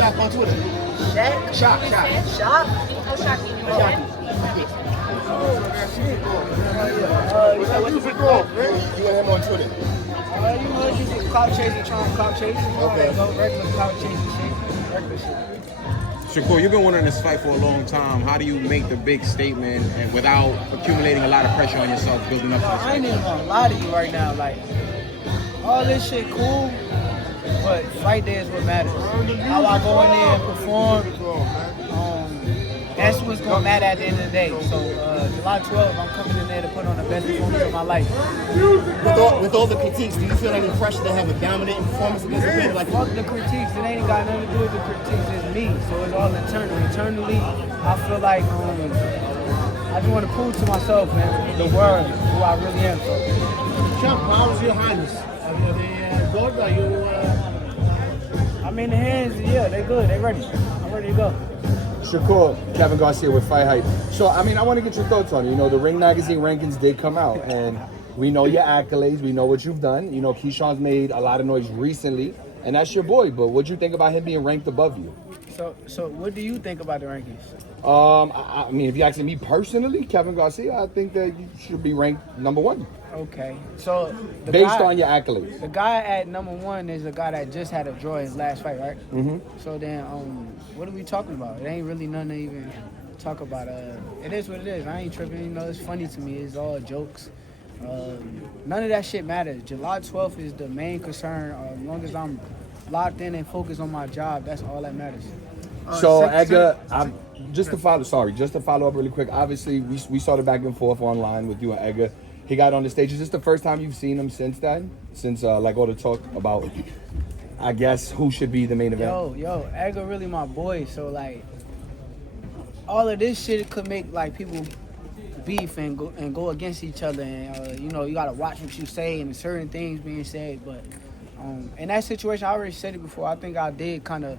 Shaq on Twitter. Shaq? Shaq. Shaq? Oh, Shaki. You said, what's the goal, man? You and him on Twitter. You know, just clout chasing, trying to clout chase. Okay. Go regular clout chasing shit. Regular shit. Shakur, you've been wanting this fight for a long time. How do you make the big statement and without accumulating a lot of pressure on yourself building up to this I ain't fight? even gonna lie to you right now. Like, all this shit cool, but fight day is what matters. How I go in there and perform, that's what's gonna matter at the end of the day. So, July 12th, I'm coming in there to put on the best performance of my life. With all the critiques, do you feel any pressure to have a dominant performance against the people? Like, Fuck the critiques. It ain't got nothing to do with the critiques. It's me. So it's all internal. Internally, I feel like I just want to prove to myself, man, the world, who I really am. So, Chuck, how's your highness? Are they good? Are you? I'm in the hands. Yeah, they good. They ready. I'm ready to go. Shakur, Kevin Garcia with Fight Hype. So, I mean, I want to get your thoughts on it. You know, the Ring Magazine rankings did come out, and we know your accolades. We know what you've done. You know, Keyshawn's made a lot of noise recently, and that's your boy. But what do you think about him being ranked above you? So what do you think about the rankings? I mean, if you're asking me personally, Kevin Garcia, I think that you should be ranked number one. Okay. So Based on your accolades. The guy at number one is the guy that just had a draw in his last fight, right? Mm-hmm. So then, what are we talking about? It ain't really nothing to even talk about. It is what it is. I ain't tripping. You know, it's funny to me. It's all jokes. None of that shit matters. July 12th is the main concern. As long as I'm locked in and focused on my job, that's all that matters. So Edgar, just to follow up really quick. Obviously, we saw the back and forth online with you and Edgar. He got on the stage. Is this the first time you've seen him since then? Since like all the talk about, I guess, who should be the main event? Yo, Edgar really my boy. So like, all of this shit could make like people beef and go against each other. And you know, you gotta watch what you say and certain things being said. But in that situation, I already said it before. I think I did kind of.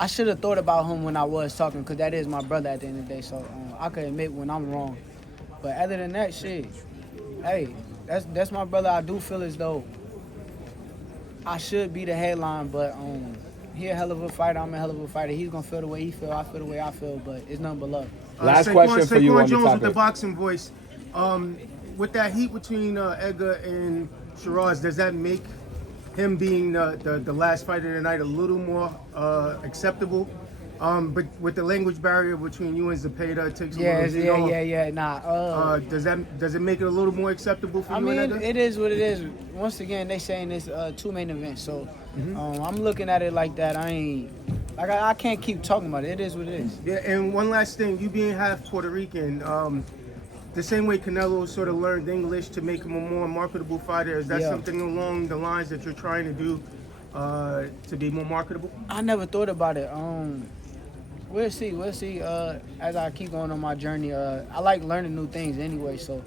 I should have thought about him when I was talking, because that is my brother at the end of the day. So I could admit when I'm wrong. But other than that shit, hey, that's my brother. I do feel as though I should be the headline, but he a hell of a fighter. I'm a hell of a fighter. He's gonna feel the way he feel. I feel the way I feel. But it's nothing but love. Last question for you on the Jones topic. with the boxing voice. With that heat between Edgar and Shiraz, does that make him being the last fighter tonight a little more acceptable? But with the language barrier between you and Zepeda, it takes a little bit off. Does it make it a little more acceptable for you and Edgar? It is what it is. Once again, they saying it's two main events, so I'm looking at it like that. I can't keep talking about it. It is what it is. Yeah, and one last thing, you being half Puerto Rican, the same way Canelo sort of learned English to make him a more marketable fighter, is that something along the lines that you're trying to do to be more marketable? I never thought about it. We'll see. As I keep going on my journey, I like learning new things anyway. So,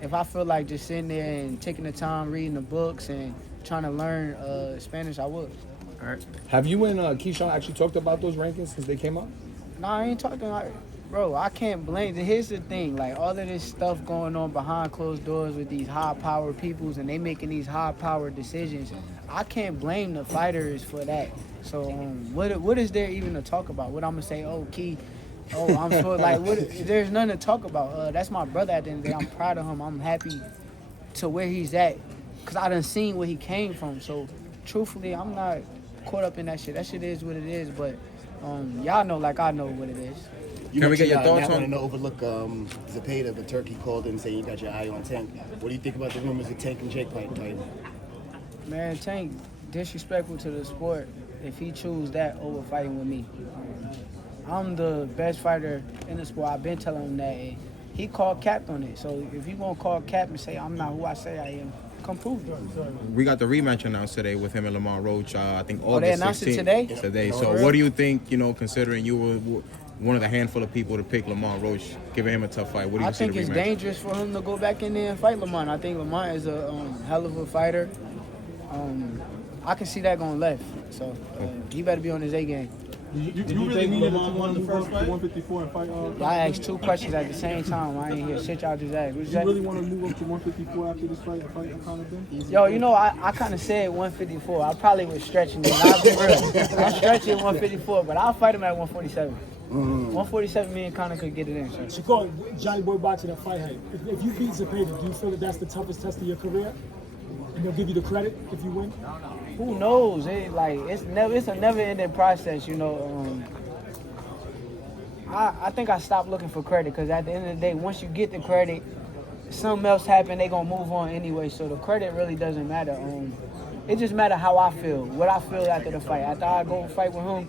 if I feel like just sitting there and taking the time, reading the books and trying to learn Spanish, I would. All right. Have you and Keyshawn actually talked about those rankings since they came out? No, I ain't talking like, bro, I can't blame. Here's the thing, like all of this stuff going on behind closed doors with these high-powered peoples and they making these high-powered decisions. I can't blame the fighters for that. So what is there even to talk about? What I'm gonna say? Oh, Key. Oh, I'm sure. Like, there's nothing to talk about. That's my brother at the end of the day. I'm proud of him. I'm happy to where he's at, cause I done seen where he came from. So truthfully, I'm not caught up in that shit. That shit is what it is. But y'all know, like I know what it is. Can we get your thoughts on? I want to overlook Zepeda, the Turkey called him saying you got your eye on Tank. What do you think about the rumors of Tank and Jake fighting? Man, Tank disrespectful to the sport if he choose that over fighting with me. I'm the best fighter in the sport. I've been telling him that. And he called cap on it. So if you gonna call cap and say I'm not who I say I am, come prove it. We got the rematch announced today with him and Lamar Roach. I think August they announced 16th. it today? Today. Oh, So really? what do you think? You know, considering you were one of the handful of people to pick Lamar Roach, giving him a tough fight. What do you I see think the it's rematch? dangerous for him to go back in there and fight Lamar. I think Lamar is a hell of a fighter. I can see that going left. So he better be on his A game. You really needed to want to move up to 154 and fight? I asked 2 questions at the same time. I ain't hear shit y'all just asked. What you You really say? want to move up to 154 after this fight and fight Conor Ben? Yo, you know, I kind of said 154. I probably was stretching it. I'll be real. I'm stretching 154, but I'll fight him at 147. 147, me and Conor could get it in. So. Shakur, Johnny Boy boxing at fight height. If you beat Zepeda, do you feel that that's the toughest test of your career? And they'll give you the credit if you win? Who knows? It's a never-ending process, you know. I think I stopped looking for credit because at the end of the day, once you get the credit, something else happen, they gonna move on anyway. So the credit really doesn't matter. It just matter how I feel, what I feel after the fight. After I go fight with him,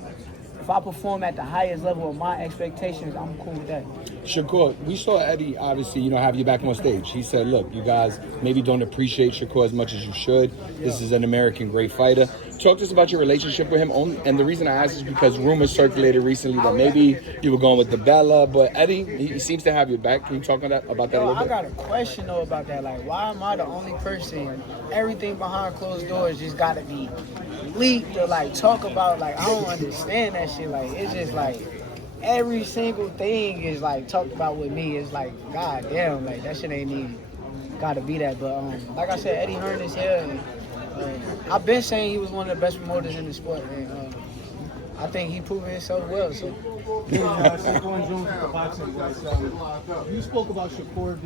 if I perform at the highest level of my expectations, I'm cool with that. Shakur, we saw Eddie, obviously, have you back on stage. He said, look, you guys maybe don't appreciate Shakur as much as you should. This is an American great fighter. Talk to us about your relationship with him. And the reason I ask is because rumors circulated recently that maybe you were going with the Bella, but Eddie, he seems to have your back. Can you talk about that a little bit? I got a question, though, about that. Like, why am I the only person, everything behind closed doors just got to be leaked or, like, talk about? Like, I don't understand that shit. Like, it's just, like, every single thing is like talked about with me. It's like, god damn, like that shit ain't even gotta be that. But like I said, Eddie Hearn is here, and I've been saying he was one of the best promoters in the sport, and I think he proven himself well. So Shakur and Jones with the boxing boys. You spoke about Shakur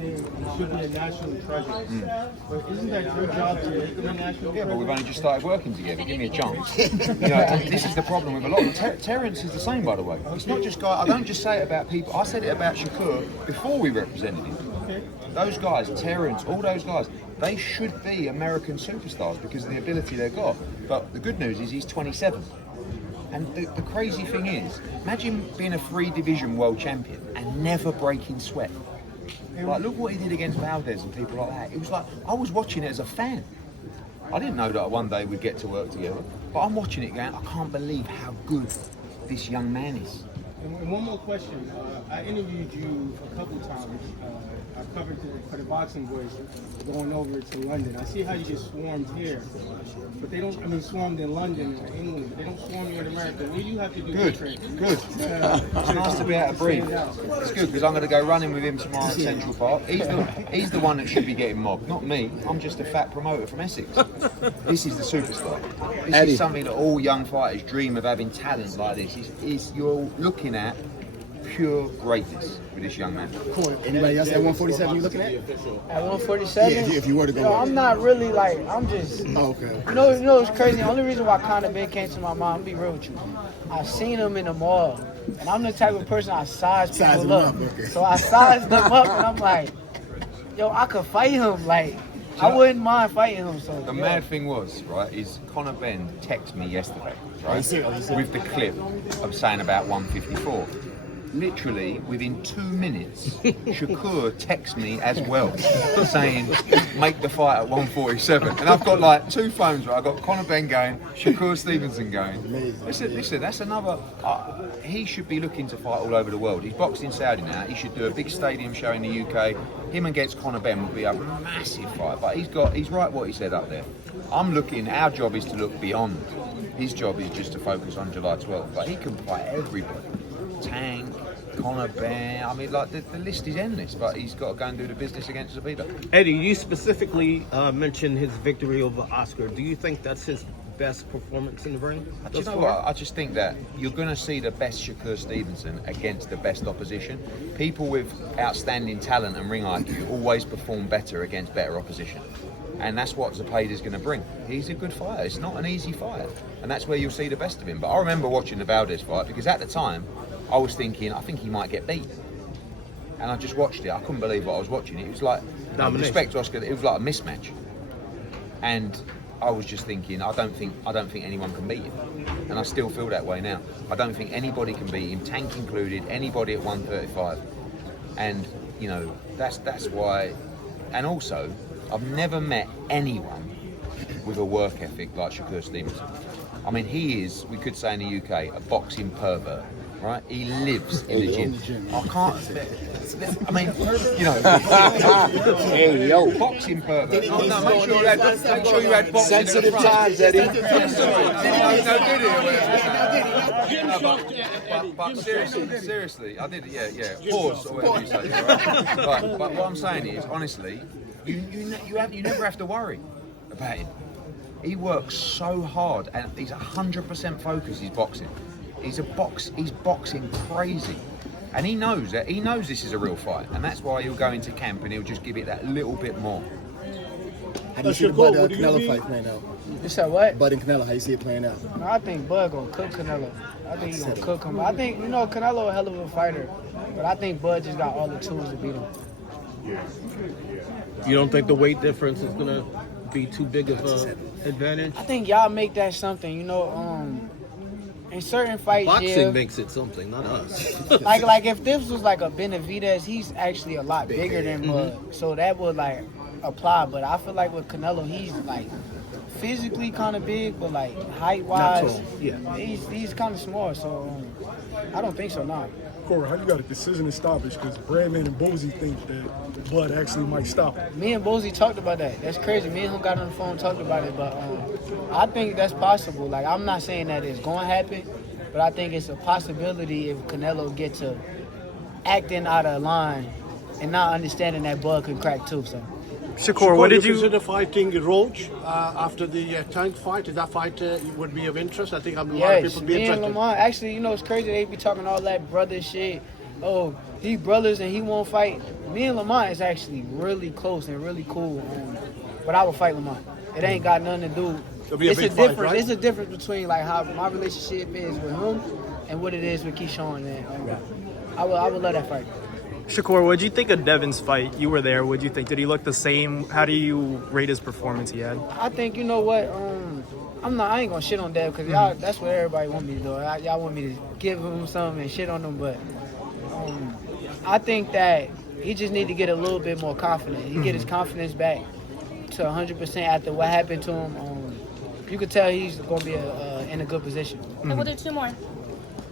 should be a national treasure. But isn't that your job to make him a national treasure? Yeah, but we've only just started working together. Give me a chance. And this is the problem with a lot of Terence is the same, by the way. It's not just guys. I don't just say it about people. I said it about Shakur before we represented him. Okay. Those guys, Terence, all those guys, they should be American superstars because of the ability they've got. But the good news is he's 27. And the crazy thing is, imagine being a 3-division world champion and never breaking sweat. Like, look what he did against Valdez and people like that. It was like, I was watching it as a fan. I didn't know that one day we'd get to work together. But I'm watching it going, I can't believe how good this young man is. And one more question. I interviewed you a couple times. I covered for the boxing boys going over to London. I see how you get swarmed here, but they don't. I mean, swarmed in London or England. But they don't swarm you in America. What do you have to do? Good. It's nice to be able to breathe. It's good because I'm going to go running with him tomorrow at Central Park. He's the one that should be getting mobbed, not me. I'm just a fat promoter from Essex. This is the superstar. This Eddie. is something that all young fighters dream of, having talent like this. You're looking at pure greatness with this young man. Cool. Anybody else at 147 you looking at? at 147, Yeah, if you were to go. yo, I'm not really like, I'm just. Oh, okay. You know what's crazy? The only reason why Conor Ben came to my mind, I'm be real with you. I seen him in the mall, and I'm the type of person I size people them up. up, okay. So I sized them up, and I'm like, yo, I could fight him. Like, I wouldn't mind fighting him. So The mad thing was, right, is Conor Ben texted me yesterday, right, he said. with the clip of saying about 154. Literally, within 2 minutes, Shakur texts me as well, saying, make the fight at 147. And I've got like 2 phones, right? I've got Conor Ben going, Shakur Stevenson going. Listen, that's another... he should be looking to fight all over the world. He's boxed in Saudi now. He should do a big stadium show in the UK. Him against Conor Ben would be a massive fight. But he's right what he said up there. Our job is to look beyond. His job is just to focus on July 12th. But he can fight everybody. Tank, Conor Ben, I mean, like, the list is endless, but he's got to go and do the business against Zepeda. Eddie, you specifically mentioned his victory over Oscar. Do you think that's his best performance in the ring? Do you know what? I just think that you're going to see the best Shakur Stevenson against the best opposition. People with outstanding talent and ring IQ always perform better against better opposition. And that's what Zepeda's going to bring. He's a good fighter. It's not an easy fight. And that's where you'll see the best of him. But I remember watching the Valdez fight because at the time, I was thinking, I think he might get beat. And I just watched it. I couldn't believe what I was watching. It was like, with respect to Oscar, it was like a mismatch. And I was just thinking, I don't think anyone can beat him. And I still feel that way now. I don't think anybody can beat him, Tank included, anybody at 135. And, you know, that's why. And also, I've never met anyone with a work ethic like Shakur Stevenson. I mean, he is, we could say in the UK, a boxing pervert. right? He lives in the gym. I can't. I mean, you know. Hey, yo. Boxing pervert. No, make sure you had boxing. Sensitive times, Eddie. But seriously, I did. Yeah. Pause or whatever you say. Right? But what I'm saying is, honestly, you never have to worry about him. He works so hard, and he's 100% focused. He's boxing. He's boxing crazy, and he knows that. He knows this is a real fight, and that's why he'll go into camp and he'll just give it that little bit more. How do you see the Bud Canelo fight playing out? You said what? Bud and Canelo, how you see it playing out? No, I think Bud gonna cook Canelo. I think he's gonna cook him. I think, Canelo a hell of a fighter, but I think Bud just got all the tools to beat him. You don't think the weight difference is gonna be too big of an advantage? I think y'all make that something, in certain fights, Boxing makes it something, not us. like if this was like a Benavidez, he's actually a lot bigger than Bud, so that would like apply. But I feel like with Canelo, he's like physically kind of big, but like height wise, he's kind of small. So I don't think so now. Corey, how you got a decision to stoppage? Because Bradman and Boozy think that Bud actually might stop it. Me and Boozy talked about that. That's crazy. Me and him got on the phone and talked about it, but I think that's possible. Like, I'm not saying that it's going to happen, but I think it's a possibility if Canelo gets to acting out of line and not understanding that Bud can crack too. So. Shakur, what did you consider fighting Roach after the Tank fight? Is that fight would be of interest? I think a lot of people would be me and interested. Lamont, actually, it's crazy. They be talking all that brother shit. Oh, he brothers and he won't fight. Me and Lamont is actually really close and really cool. But I will fight Lamont. It ain't got nothing to do. It's a difference. Right? It's a difference between like how my relationship is with him and what it is with Keyshawn. And I would love that fight. Shakur, what did you think of Devin's fight? You were there. What did you think? Did he look the same? How do you rate his performance he had? I think, you know what, I ain't gonna shit on Dev because y'all, that's what everybody want me to do. Y'all want me to give him something and shit on him, but I think that he just need to get a little bit more confident. He get his confidence back to 100% after what happened to him. You could tell he's gonna be in a good position. And we'll do two more.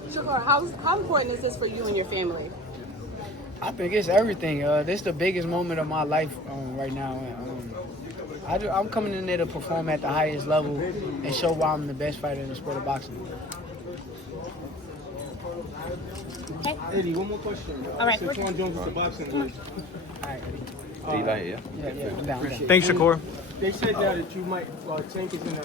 Shakur, how important is this for you and your family? I think it's everything. This is the biggest moment of my life right now. I'm coming in there to perform at the highest level and show why I'm the best fighter in the sport of boxing. Okay. Eddie, one more question. All right. Shakur Jones is the boxing voice. All right, Eddie. See you later, Yeah, I'm down. Thanks, Shakur. They said that you might Tank is in